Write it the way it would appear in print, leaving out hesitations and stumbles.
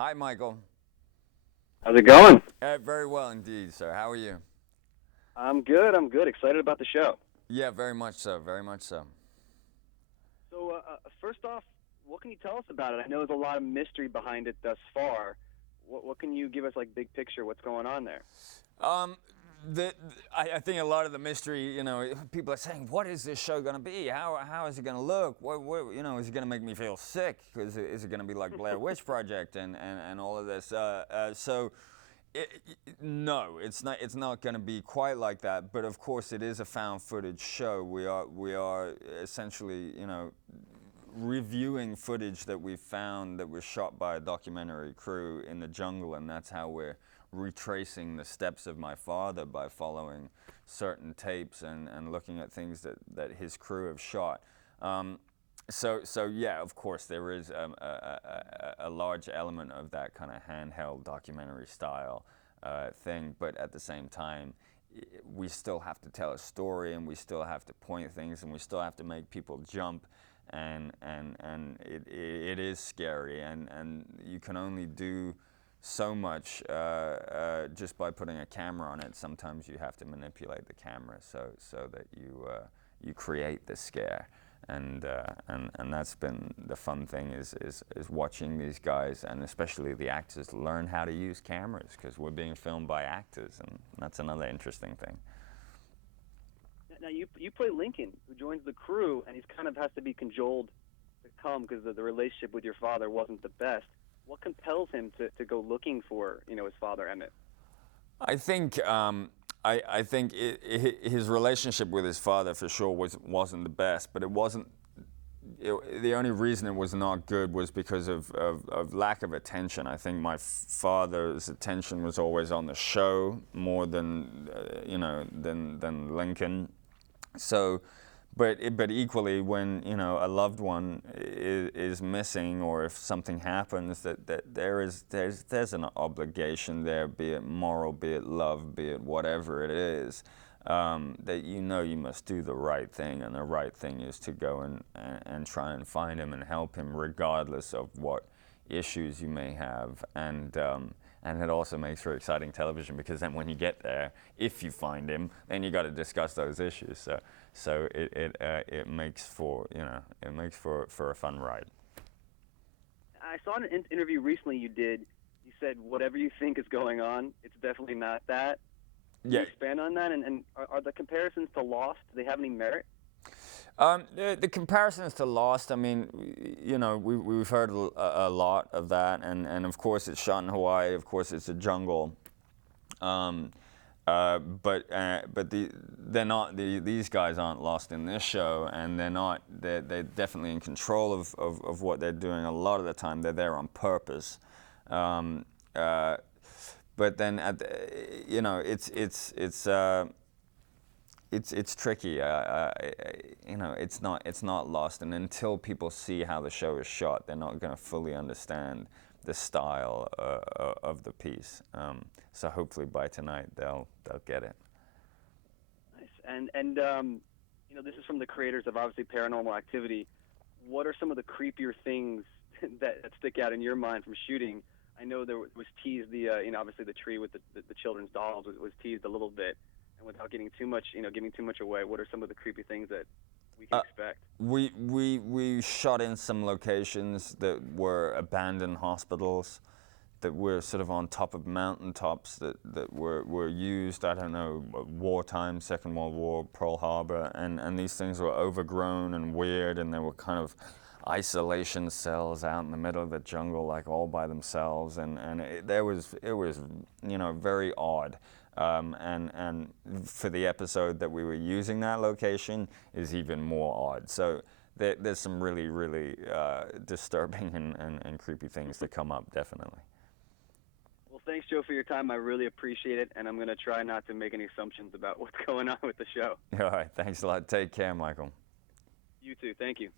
Hi, Michael. How's it going? Very well indeed, sir. How are you? I'm good. I'm good. Excited about the show. Yeah, very much so. Very much so. First off, what can you tell us about it? I know there's a lot of mystery behind it thus far. What can you give us, like, big picture? What's going on there? Um, I think a lot of the mystery, people are saying, what is this show going to be? How is it going to look? Is it going to make me feel sick? Is it going to be like Blair Witch Project and all of this? No, it's not. It's not going to be quite like that. But of course, it is a found footage show. We are essentially, reviewing footage that we found that was shot by a documentary crew in the jungle, and that's how we're retracing the steps of my father by following certain tapes and looking at things that his crew have shot. So yeah, of course, there is a large element of that kind of handheld documentary style thing, but at the same time, we still have to tell a story, and we still have to point things, and we still have to make people jump, and it is scary, and you can only do so much just by putting a camera on it. Sometimes you have to manipulate the camera so that you create the scare, and that's been the fun thing is watching these guys, and especially the actors, learn how to use cameras, because we're being filmed by actors, and that's another interesting thing. Now you play Lincoln, who joins the crew, and he's kind of has to be cajoled to come because the relationship with your father wasn't the best. What compels him to go looking for his father Emmett? I think I think his relationship with his father for sure wasn't the best, but it wasn't. The only reason it was not good was because of lack of attention. I think my father's attention was always on the show more than than Lincoln. So, but equally, when a loved one is missing, or if something happens, that there's an obligation there, be it moral, be it love, be it whatever it is, that you must do the right thing, and the right thing is to go and try and find him and help him, regardless of what issues you may have, and it also makes for exciting television, because then when you get there, if you find him, then you got to discuss those issues. So it makes for a fun ride. I saw in an interview recently you did. You said whatever you think is going on, it's definitely not that. Can you Yeah. expand on that? And are the comparisons to Lost? Do they have any merit? The comparisons to Lost, I mean, we've heard a lot of that, and of course it's shot in Hawaii. Of course it's a jungle. Um, they're not. These guys aren't lost in this show, and they're not. They're definitely in control of what they're doing. A lot of the time, they're there on purpose. Um, uh, but then it's tricky. It's not lost, and until people see how the show is shot, they're not going to fully understand the style of the piece. So hopefully by tonight they'll get it. Nice. This is from the creators of obviously Paranormal Activity. What are some of the creepier things that stick out in your mind from shooting? I know there was teased obviously the tree with the children's dolls was teased a little bit, and without getting too much giving too much away, what are some of the creepy things that we can Uh, expect? we shot in some locations that were abandoned hospitals, that were sort of on top of mountaintops, that were used, I don't know, wartime, Second World War, Pearl Harbor, and these things were overgrown and weird, and they were kind of isolation cells out in the middle of the jungle, like all by themselves, and it was very odd. And for the episode that we were using, that location is even more odd. So there's some really, really disturbing and creepy things that come up, definitely. Well, thanks, Joe, for your time. I really appreciate it, and I'm going to try not to make any assumptions about what's going on with the show. All right, thanks a lot. Take care, Michael. You too. Thank you.